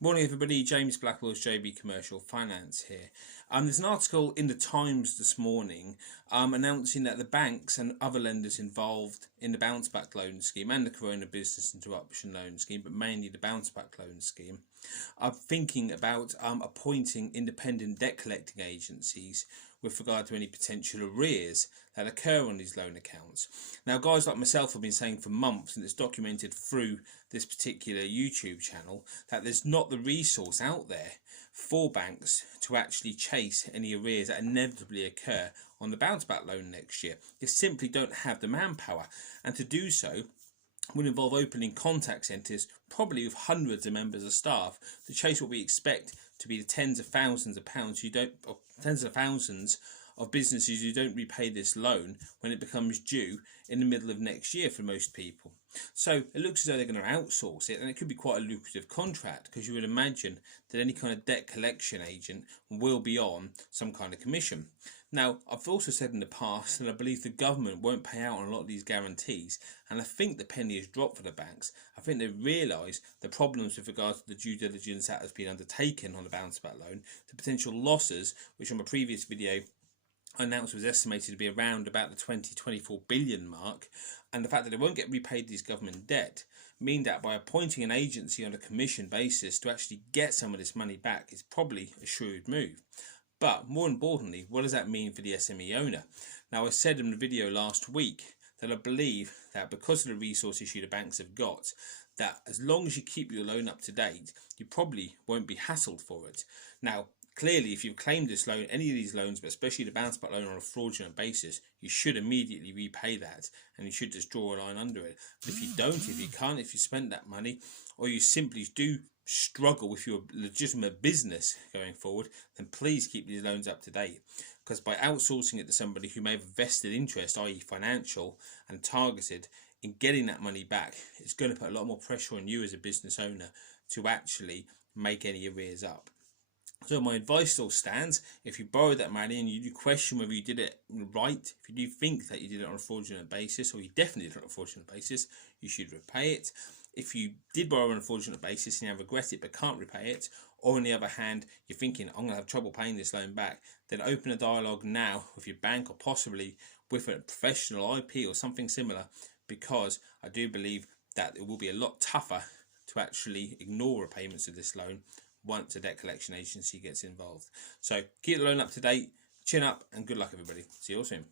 Morning everybody, James Blackwell's JB Commercial Finance here. There's an article in the Times this morning announcing that the banks and other lenders involved in the bounce back loan scheme and the Corona Business Interruption loan scheme, but mainly the bounce back loan scheme, are thinking about appointing independent debt collecting agencies with regard to any potential arrears that occur on these loan accounts. Now, guys like myself have been saying for months, and it's documented through this particular YouTube channel, that there's not the resource out there for banks to actually chase any arrears that inevitably occur on the bounce back loan next year. They simply don't have the manpower, and to do so would involve opening contact centres, probably with hundreds of members of staff, to chase what we expect to be the tens of thousands of pounds or tens of thousands of businesses who don't repay this loan when it becomes due in the middle of next year for most people. So it looks as though they're going to outsource it, and it could be quite a lucrative contract, because you would imagine that any kind of debt collection agent will be on some kind of commission. Now, I've also said in the past that I believe the government won't pay out on a lot of these guarantees, and I think the penny has dropped for the banks. I think they realise the problems with regards to the due diligence that has been undertaken on the bounce back loan, the potential losses, which on a previous video announced was estimated to be around about the 24 billion mark, and the fact that they won't get repaid these government debt mean that by appointing an agency on a commission basis to actually get some of this money back is probably a shrewd move. But more importantly, what does that mean for the SME owner? Now, I said in the video last week that I believe that because of the resource issue the banks have got, that as long as you keep your loan up to date, you probably won't be hassled for it. Now, clearly, if you've claimed this loan, any of these loans, but especially the bounce back loan, on a fraudulent basis, you should immediately repay that, and you should just draw a line under it. But if you don't, if you can't, if you spent that money, or you simply do struggle with your legitimate business going forward, then please keep these loans up to date, because by outsourcing it to somebody who may have a vested interest, i.e. financial and targeted, in getting that money back, it's going to put a lot more pressure on you as a business owner to actually make any arrears up. So my advice still stands: if you borrow that money and you do question whether you did it right, if you do think that you did it on a fraudulent basis, or you definitely did it on a fraudulent basis, you should repay it. If you did borrow on a fraudulent basis and you now regret it but can't repay it, or on the other hand, you're thinking, I'm going to have trouble paying this loan back, then open a dialogue now with your bank, or possibly with a professional IP or something similar, because I do believe that it will be a lot tougher to actually ignore repayments of this loan once a debt collection agency gets involved. So keep the loan up to date, chin up, and good luck everybody. See you all soon.